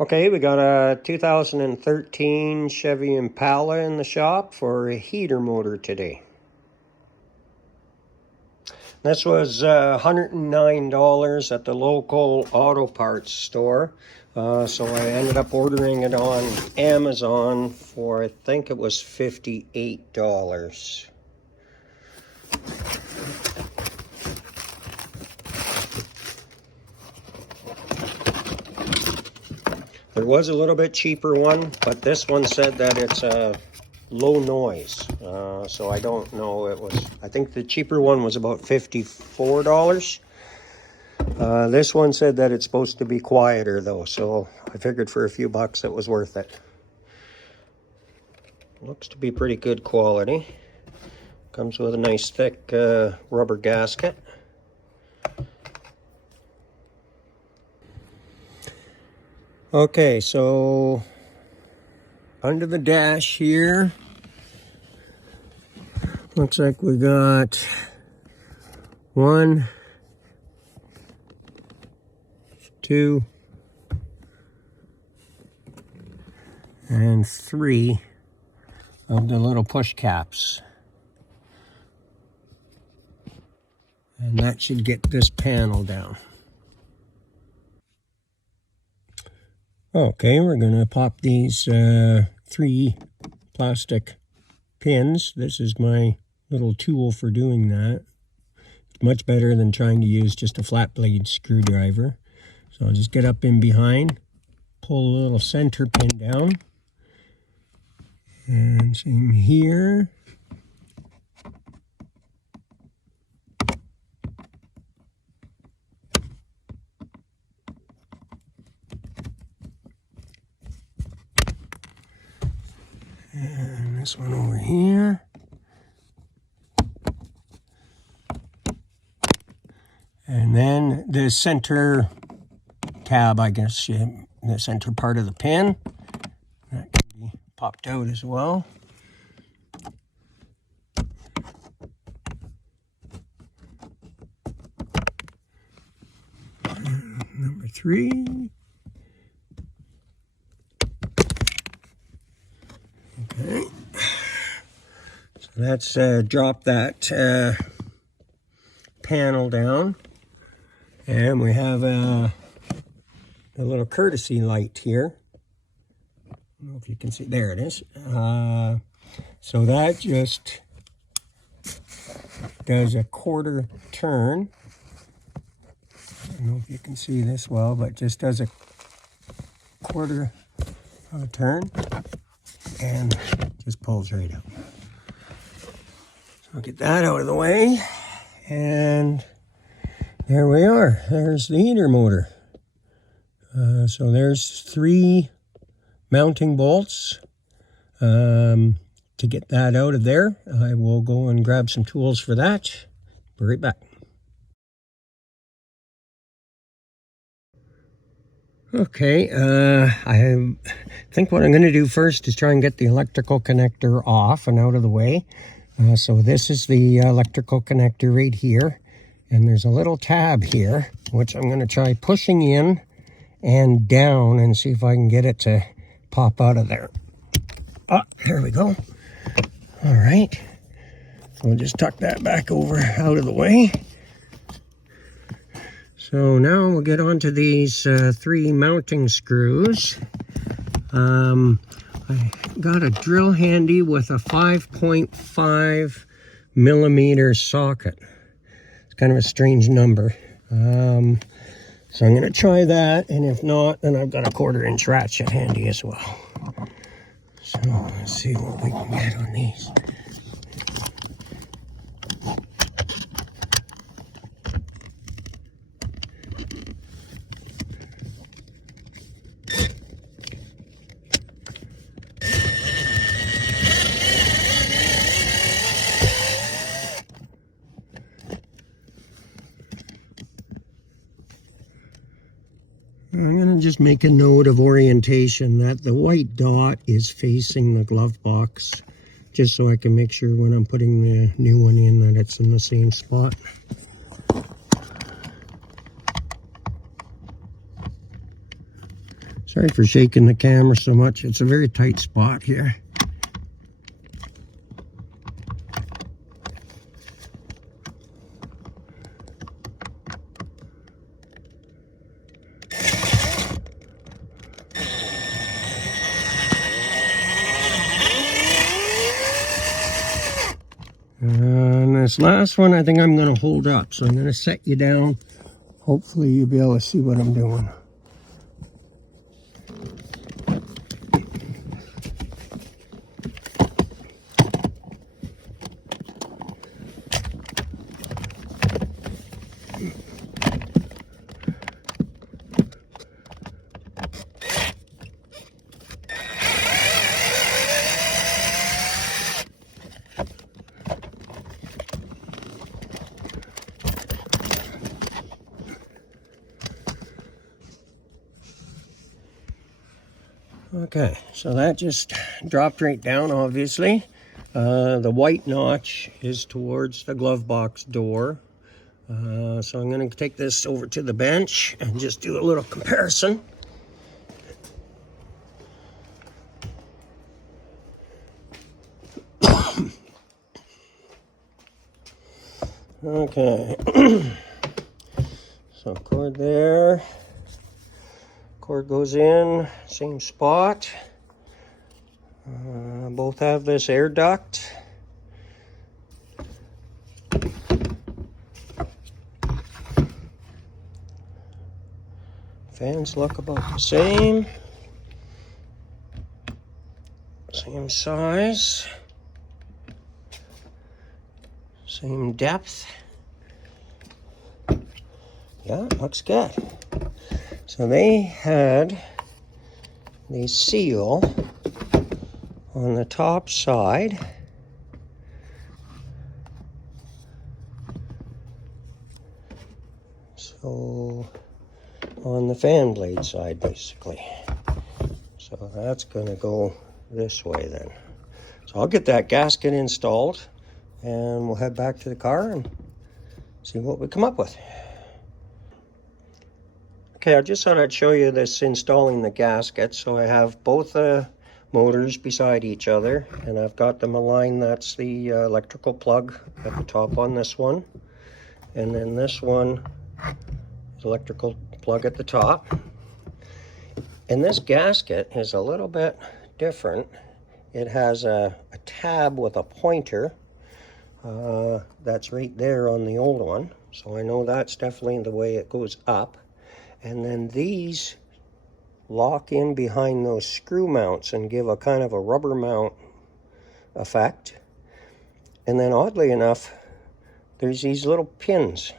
Okay, we got a 2013 Chevy Impala in the shop for a heater motor today. This was $109 at the local auto parts store. So I ended up ordering it on Amazon for, I think it was $58. There was a little bit cheaper one, but this one said that it's a low noise. So I don't know. I think the cheaper one was about $54. This one said that it's supposed to be quieter though, so I figured for a few bucks it was worth it. Looks to be pretty good quality. Comes with a nice thick rubber gasket. Okay, so under the dash here, looks like we got 1, 2, and 3 of the little push caps. And that should get this panel down. Okay, we're going to pop these 3 plastic pins. This is my little tool for doing that. It's much better than trying to use just a flat blade screwdriver. So I'll just get up in behind, pull a little center pin down, and same here. And this one over here. And then the center tab, I guess, the center part of the pin. That can be popped out as well. And number 3. Okay. So let's drop that panel down. And we have a little courtesy light here. I don't know if you can see. There it is. So that just does a quarter turn. I don't know if you can see this well, but just does a quarter of a turn and just pulls right out. So I'll get that out of the way. And there we are. There's the heater motor. So there's 3 mounting bolts. To get that out of there, I will go and grab some tools for that. Be right back. Okay, I think what I'm going to do first is try and get the electrical connector off and out of the way. So this is the electrical connector right here. And there's a little tab here, which I'm going to try pushing in and down and see if I can get it to pop out of there. Ah, there we go. All right. So we'll just tuck that back over out of the way. So now we'll get onto these 3 mounting screws. I got a drill handy with a 5.5 millimeter socket. It's kind of a strange number. So I'm going to try that, and if not, then I've got a 1/4-inch ratchet handy as well. So let's see what we can get on these. I'm going to just make a note of orientation that the white dot is facing the glove box, just so I can make sure when I'm putting the new one in that it's in the same spot. Sorry for shaking the camera so much. It's a very tight spot here. And this last one, I think I'm going to hold up. So I'm going to set you down. Hopefully you'll be able to see what I'm doing. Okay, so that just dropped right down, obviously. The white notch is towards the glove box door. So I'm going to take this over to the bench and just do a little comparison. Okay, so cord there. Cord goes in, same spot. Both have this air duct. Fans look about the same. Same size. Same depth. Yeah, looks good. So they had the seal on the top side. So on the fan blade side, basically. So that's going to go this way then. So I'll get that gasket installed and we'll head back to the car and see what we come up with. Okay, I just thought I'd show you this installing the gasket. So I have both motors beside each other, and I've got them aligned. That's the electrical plug at the top on this one. And then this one is electrical plug at the top. And this gasket is a little bit different. It has a tab with a pointer. That's right there on the old one. So I know that's definitely the way it goes up. And then these lock in behind those screw mounts and give a kind of a rubber mount effect. And then oddly enough, there's these little pins.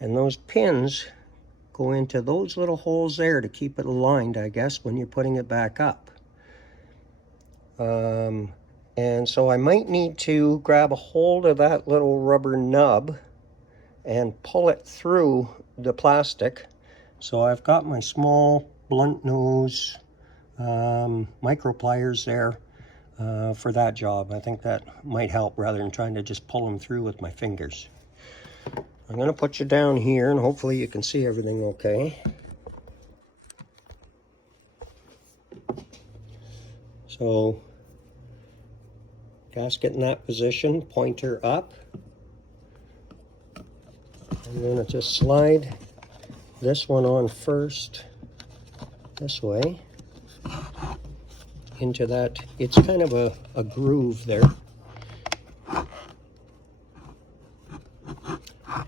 And those pins go into those little holes there to keep it aligned, I guess, when you're putting it back up. And so I might need to grab a hold of that little rubber nub and pull it through the plastic. So I've got my small blunt nose micro pliers there for that job. I think that might help rather than trying to just pull them through with my fingers. I'm going to put you down here and hopefully you can see everything okay. So gasket in that position, pointer up. I'm going to just slide this one on first, this way, into that. It's kind of a groove there.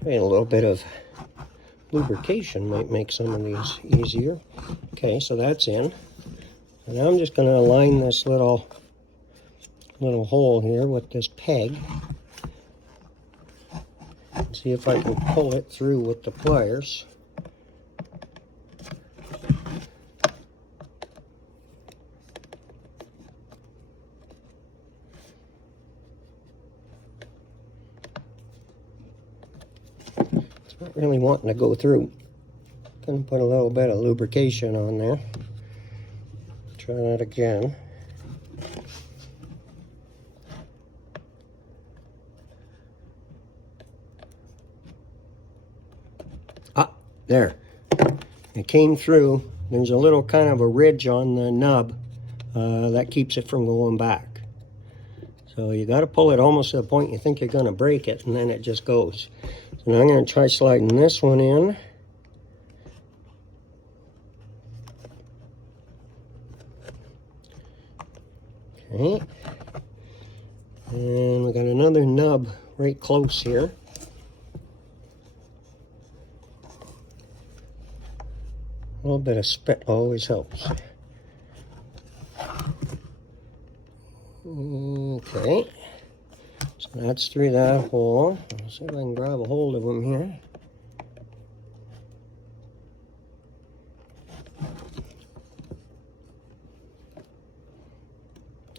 And a little bit of lubrication might make some of these easier. Okay, so that's in. And now I'm just going to align this little hole here with this peg. See if I can pull it through with the pliers. It's not really wanting to go through. Gonna put a little bit of lubrication on there. Try that again. Ah, there. It came through there's a little kind of a ridge on the nub that keeps it from going back. So you got to pull it almost to the point you think you're going to break it, and then it just goes. So now I'm going to try sliding this one in. Okay. And we got another nub right close here. A little bit of spit always helps. Okay, so that's through that hole. Let's see if I can grab a hold of them here.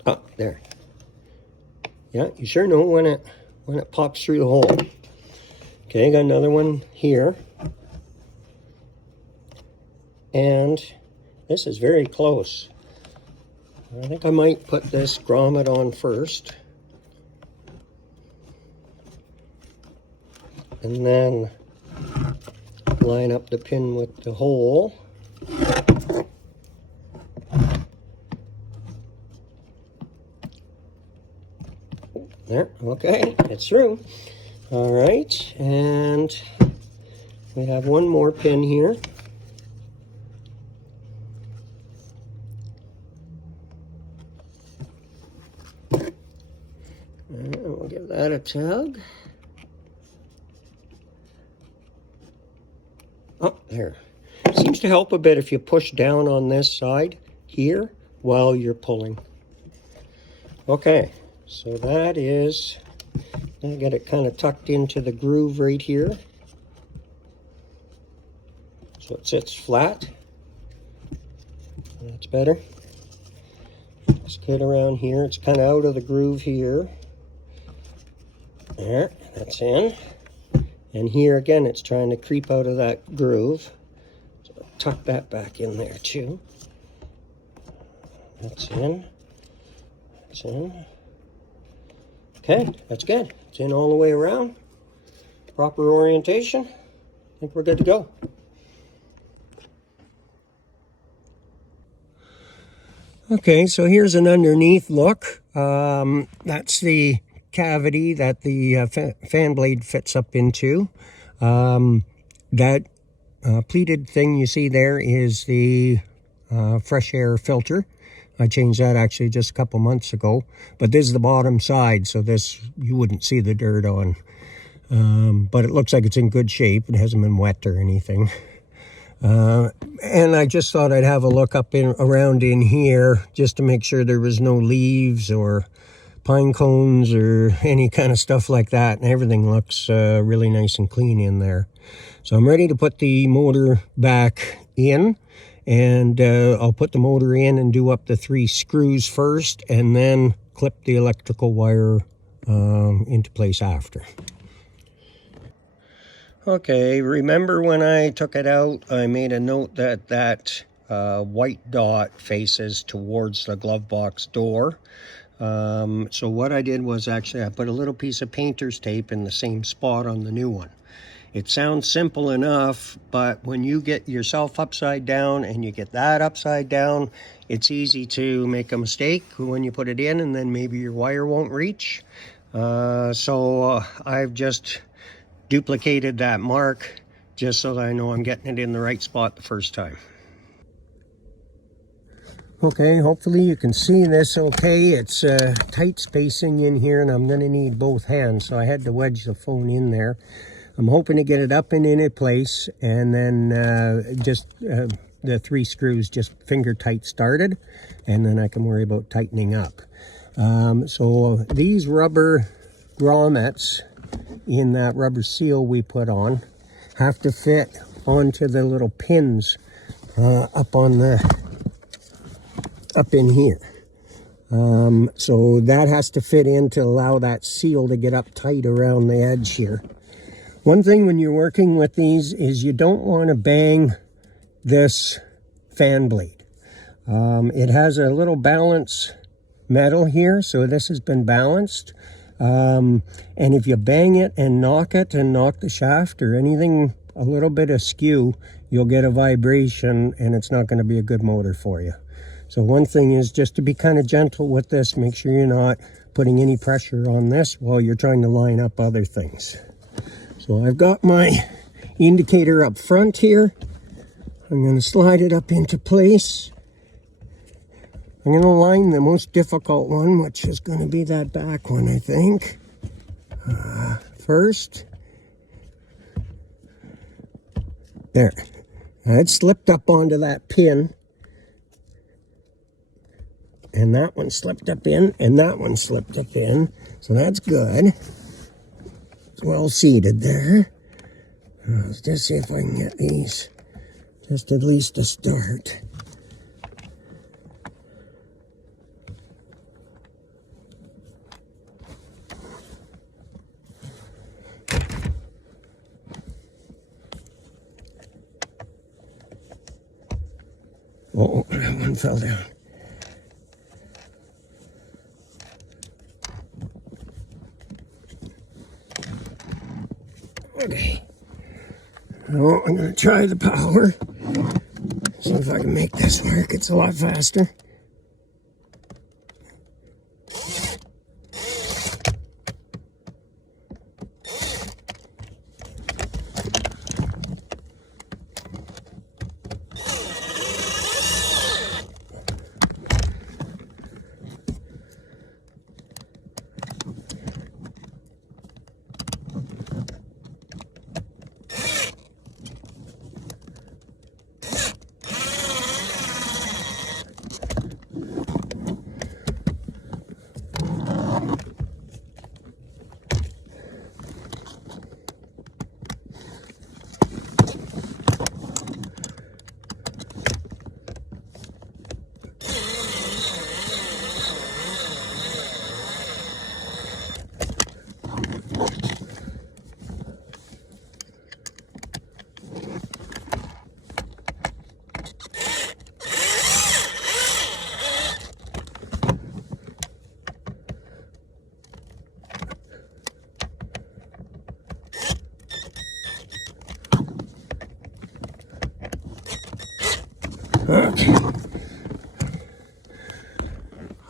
Oh, there. Yeah, you sure know when it pops through the hole. Okay, got another one here. And this is very close. I think I might put this grommet on first. And then line up the pin with the hole. There, okay, it's through. All right, and we have one more pin here. And we'll give that a tug. Oh, there. Seems to help a bit if you push down on this side here while you're pulling. Okay, so that is, I got it kind of tucked into the groove right here. So it sits flat. That's better. Let's get around here. It's kind of out of the groove here. There, that's in. And here again, it's trying to creep out of that groove. So tuck that back in there too. That's in. That's in. Okay, that's good. It's in all the way around. Proper orientation. I think we're good to go. Okay, so here's an underneath look. That's the cavity that the fan blade fits up into. That pleated thing you see there is the fresh air filter. I changed that actually just a couple months ago, but this is the bottom side, so this you wouldn't see the dirt on. But it looks like it's in good shape. It hasn't been wet or anything. And I just thought I'd have a look up around in here just to make sure there was no leaves or pine cones or any kind of stuff like that, and everything looks really nice and clean in there. So I'm ready to put the motor back in, and I'll put the motor in and do up the 3 screws first, and then clip the electrical wire into place after. Okay, remember when I took it out, I made a note that that white dot faces towards the glove box door. So what I did was actually I put a little piece of painter's tape in the same spot on the new one. It sounds simple enough, but when you get yourself upside down and you get that upside down, it's easy to make a mistake when you put it in, and then maybe your wire won't reach. So I've just duplicated that mark just so that I know I'm getting it in the right spot the first time. Okay, hopefully you can see this okay. It's tight spacing in here, and I'm going to need both hands, so I had to wedge the phone in there. I'm hoping to get it up and in place, and then just the 3 screws just finger tight started, and then I can worry about tightening up. So these rubber grommets in that rubber seal we put on have to fit onto the little pins up in here. So that has to fit in to allow that seal to get up tight around the edge here. One thing when you're working with these is you don't want to bang this fan blade. It has a little balance metal here, so this has been balanced. And if you bang it and knock the shaft or anything a little bit askew, you'll get a vibration and it's not going to be a good motor for you. So one thing is just to be kind of gentle with this. Make sure you're not putting any pressure on this while you're trying to line up other things. So I've got my indicator up front here. I'm going to slide it up into place. I'm going to line the most difficult one, which is going to be that back one, I think. First. There. Now it slipped up onto that pin. And that one slipped up in, and that one slipped up in. So that's good. It's well seated there. Let's just see if I can get these just at least to start. Oh, that one fell down. Okay. Well, I'm going to try the power. See if I can make this work. It's a lot faster.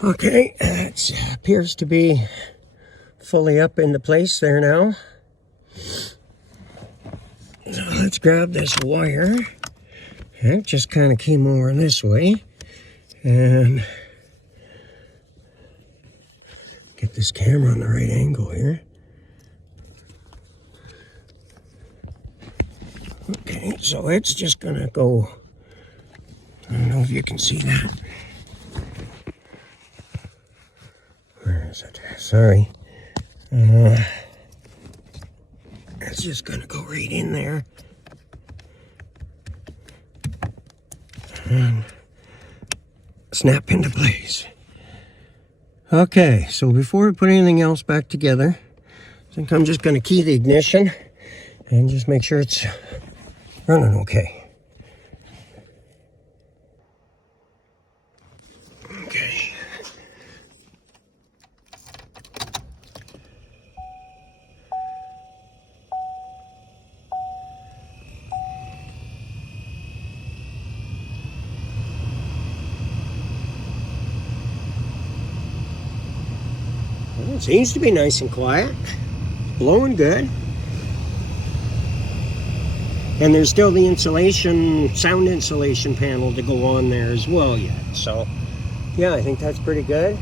Okay, it appears to be fully up into place there now. So let's grab this wire. It just kind of came over this way. And get this camera on the right angle here. Okay, so it's just gonna go, I don't know if you can see that. Where is it? Sorry. It's just gonna go right in there. And snap into place. Okay, so before we put anything else back together, I think I'm just gonna key the ignition and just make sure it's running okay. Okay. Well, it seems to be nice and quiet. Blowing good. And there's still the insulation, sound insulation panel to go on there as well yet. So, yeah, I think that's pretty good.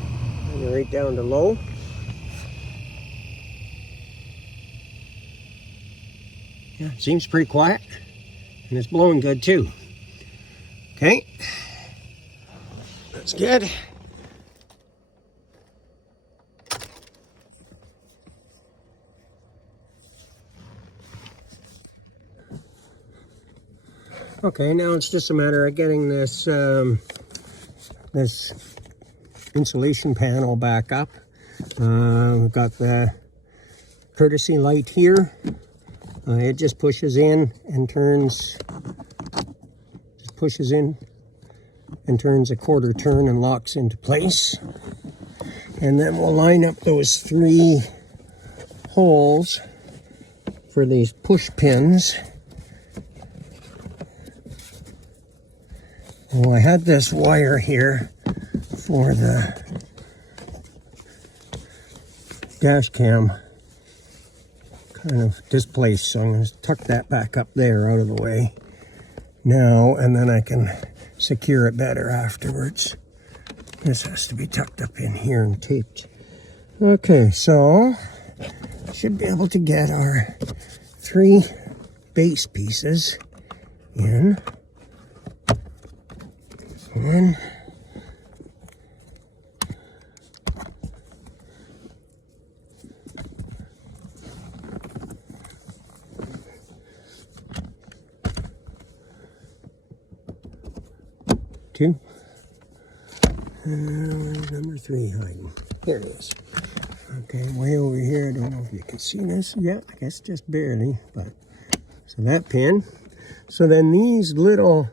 And right down to low. Yeah, seems pretty quiet. And it's blowing good too. Okay. That's good. Okay, now it's just a matter of getting this this insulation panel back up. We've got the courtesy light here. It just pushes in and turns, a quarter turn and locks into place. And then we'll line up those 3 holes for these push pins. Oh, I had this wire here for the dash cam kind of displaced, so I'm going to tuck that back up there out of the way now, and then I can secure it better afterwards. This has to be tucked up in here and taped. Okay, so should be able to get our 3 base pieces in. One. Two. And number 3 hiding. Here it is. Okay, way over here. I don't know if you can see this. Yeah, I guess just barely. But so that pin. So then these little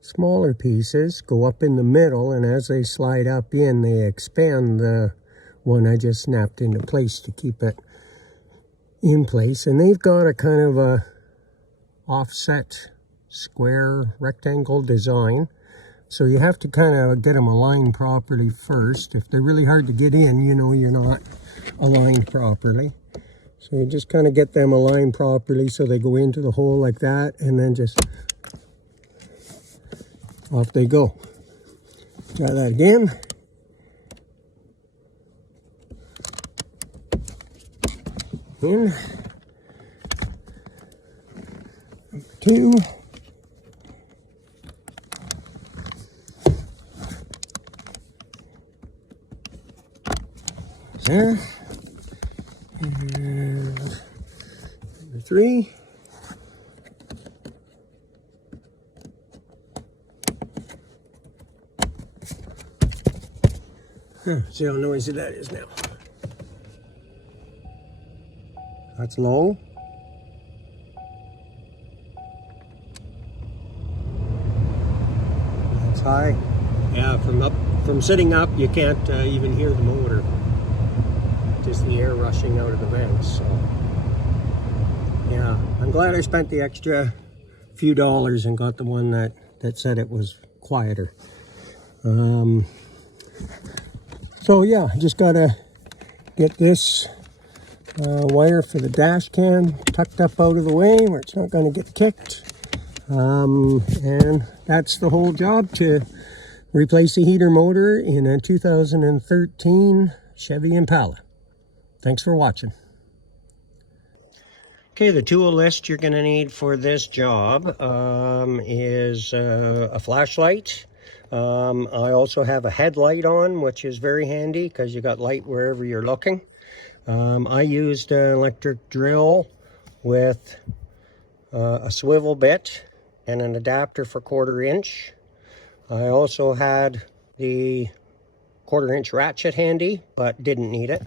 smaller pieces go up in the middle, and as they slide up in, they expand the one I just snapped into place to keep it in place. And they've got a kind of a offset square rectangle design, so you have to kind of get them aligned properly first. If they're really hard to get in, you know you're not aligned properly. So you just kind of get them aligned properly so they go into the hole like that, and then just off they go. Try that again. In. Number 2. There. And number 3. See how noisy that is now. That's low. That's high. Yeah, from sitting up, you can't even hear the motor. Just the air rushing out of the vents. So yeah, I'm glad I spent the extra few dollars and got the one that said it was quieter. So yeah, just gotta get this wire for the dash cam tucked up out of the way where it's not going to get kicked. And that's the whole job, to replace a heater motor in a 2013 Chevy Impala. Thanks for watching. Okay, the tool list you're going to need for this job is a flashlight. I also have a headlight on, which is very handy because you got light wherever you're looking. I used an electric drill with a swivel bit and an adapter for 1/4 inch. I also had the 1/4 inch ratchet handy, but didn't need it.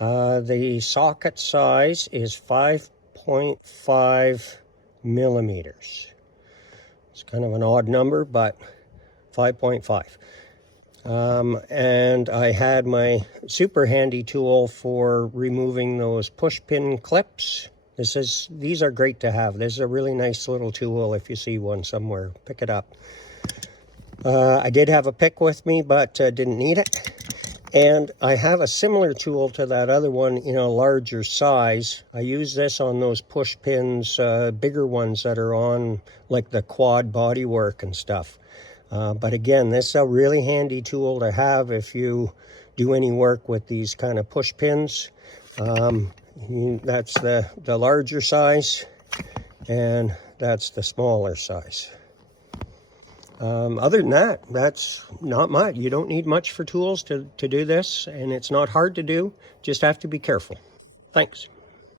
The socket size is 5.5 millimeters. It's kind of an odd number, but 5.5. And I had my super handy tool for removing those push pin clips. These are great to have. This is a really nice little tool. If you see one somewhere, pick it up. I did have a pick with me, but didn't need it. And I have a similar tool to that other one in a larger size. I use this on those push pins, bigger ones that are on like the quad bodywork and stuff. But again, this is a really handy tool to have if you do any work with these kind of push pins. That's the larger size, and that's the smaller size. Other than that, that's not much. You don't need much for tools to do this, and it's not hard to do. Just have to be careful. Thanks.